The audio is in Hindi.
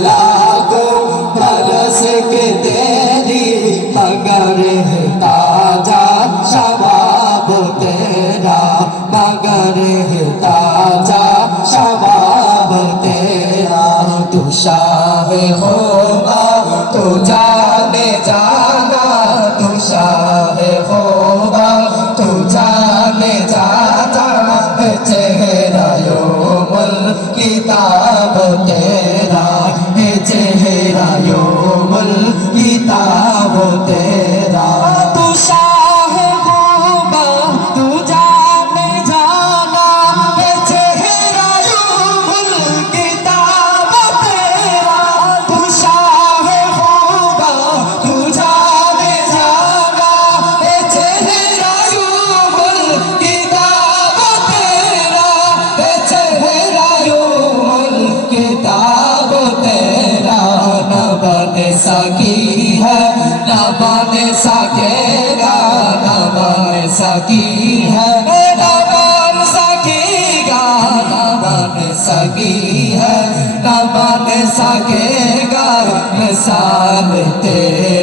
लाखों बरस के तेरी मगर है ताजा शबाब तेरा, मगर है ताजा शबाब तेरा। तू शाह होगा तो जाने जाना, तू शाह होगा तो जाने जाना। है चेहरा यौमुल किताब तेरा, है चेहरा यौमुल किताब तेरा। तू शाह होगा तू जाने जाना, है चेहरा यौमुल किताब तेरा। तू शाह होगा तू जाने जाना, है चेहरा यौमुल किताब तेरा, है चेहरा यौमुल किताब तेरा। न बने सकी है न बने सकेगा, न बने सकी है न बन सकेगा, न बन सकी है न बन सकेगा। मिसाल तेरी